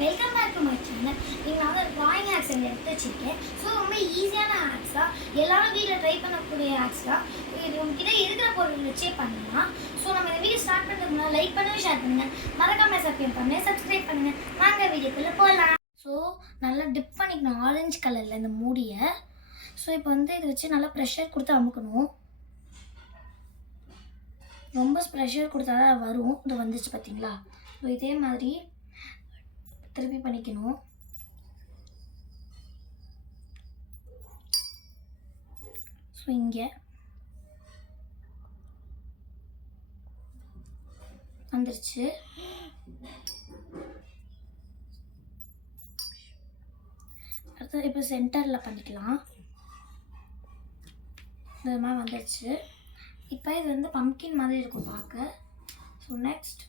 Welcome back to my channel. நீங்கள் வந்து drawing hacks இங்கே எடுத்து வச்சுருக்கேன். ஸோ ரொம்ப ஈஸியான ஹேக்ஸ் தான், எல்லாரும் வீட்டில் ட்ரை பண்ணக்கூடிய ஹேக்ஸ் தான். இது உங்ககிட்ட இருக்கிற பொருள் வச்சே பண்ணலாம். ஸோ நம்ம இந்த வீடியோ ஸ்டார்ட் பண்ணுறதுக்கு முன்னாடி லைக் பண்ணுங்கள், ஷேர் பண்ணுங்கள், மறக்காமல் சப்ஸ்கிரைப் பண்ணுங்கள். வாங்க வீடியோக்குள்ளே போகலாம். ஸோ நல்லா டிப் பண்ணிக்கணும் ஆரஞ்சு கலரில் இந்த மூடியை. ஸோ இப்போ வந்து இதை வச்சு நல்லா ப்ரெஷர் கொடுத்து அமுக்கணும். ரொம்ப ப்ரெஷர் கொடுத்தா தான் வரும். இது வந்துச்சு பார்த்தீங்களா? ஸோ இதே மாதிரி திருப்பி பண்ணிக்கணும். ஸோ இங்கே வந்துருச்சு. அடுத்து இப்போ சென்டரில் பண்ணிக்கலாம். இந்த மாதிரி வந்துருச்சு. இப்போ இது வந்து பம்ப்கின் மாதிரி இருக்கும் பார்க்க. ஸோ நெக்ஸ்ட்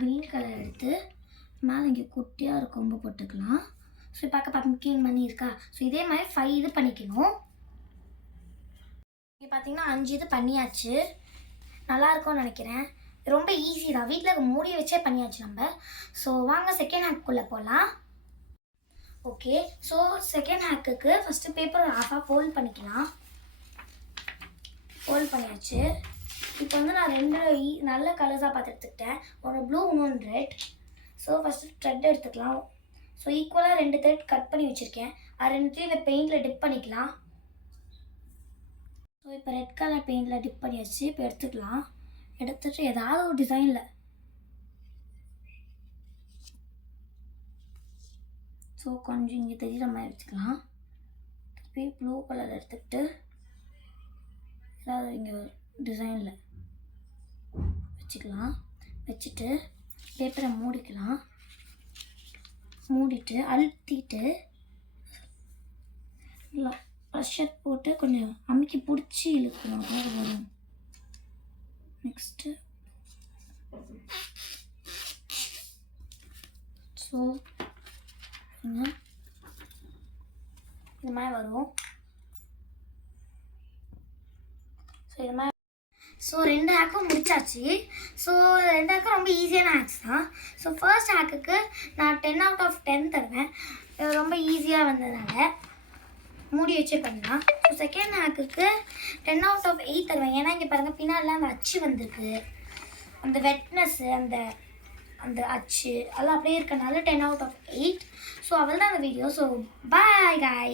க்ரீன் கலர் எடுத்து மேலே இங்கே குட்டியாக ஒரு கொம்பு போட்டுக்கலாம். ஸோ பார்க்க பம்ப்கின் பண்ணி இருக்கா? ஸோ இதே மாதிரி 5 இது பண்ணிக்கணும். இங்கே பார்த்தீங்கன்னா 5 இது பண்ணியாச்சு. நல்லாயிருக்கும்னு நினைக்கிறேன். ரொம்ப ஈஸி தான், வீட்டில் மூடி வச்சே பண்ணியாச்சு நம்ம. ஸோ வாங்க செகண்ட் ஹேக்குள்ளே போகலாம். ஓகே, ஸோ செகண்ட் ஹேக்குக்கு ஃபஸ்ட்டு பேப்பர் ஹாஃபாக ஃபோல்ட் பண்ணிக்கலாம். ஃபோல்ட் பண்ணியாச்சு. இப்போ வந்து நான் 2 நல்ல கலர்ஸாக பார்த்து எடுத்துக்கிட்டேன். ஒன்று ப்ளூ, இன்னொன்று ரெட். ஸோ ஃபஸ்ட்டு த்ரெட் எடுத்துக்கலாம். ஸோ ஈக்குவலாக 2 த்ரெட் கட் பண்ணி வச்சுருக்கேன். அது 2த்தையும் இந்த பெயிண்டில் டிப் பண்ணிக்கலாம். ஸோ இப்போ ரெட் கலர் பெயிண்டில் டிப் பண்ணியாச்சு. இப்போ எடுத்துக்கலாம். எடுத்துகிட்டு ஏதாவது ஒரு டிசைனில், ஸோ கொஞ்சம் இங்கே தெரிகிற மாதிரி எடுத்துக்கலாம். திருப்பி ப்ளூ கலர் எடுத்துக்கிட்டு ஏதாவது இங்கே டிசைனில் வச்சுக்கலாம். வச்சுட்டு பேப்பரை மூடிக்கலாம். மூடிட்டு அழுத்திட்டு நல்லா ப்ரெஷர் போட்டு கொஞ்சம் அமுக்கி பிடிச்சி இழுக்கணும். வரும். நெக்ஸ்ட்டு ஸோ இது மாதிரி வரும். ஸோ இது மாதிரி. ஸோ 2 ஹேக்கும் முடிச்சாச்சு. ஸோ 2 ஹேக்கும் ரொம்ப ஈஸியான ஹேக்ஸ் தான். ஸோ ஃபர்ஸ்ட் ஹேக்குக்கு நான் 10 out of 10 தருவேன். ரொம்ப ஈஸியாக வந்ததுனால மூடி வச்சு பண்ணலாம். ஸோ செகண்ட் ஹேக்குக்கு 10 out of 8 தருவேன். ஏன்னா இங்கே பாருங்கள், பின்னாடிலாம் அந்த அச்சு வந்திருக்கு. அந்த வெட்னஸ்ஸு, அந்த அச்சு அதெல்லாம் அப்படியே இருக்கனால 10 out of 8. ஸோ அவள் தான் அந்த வீடியோ. So bye guys.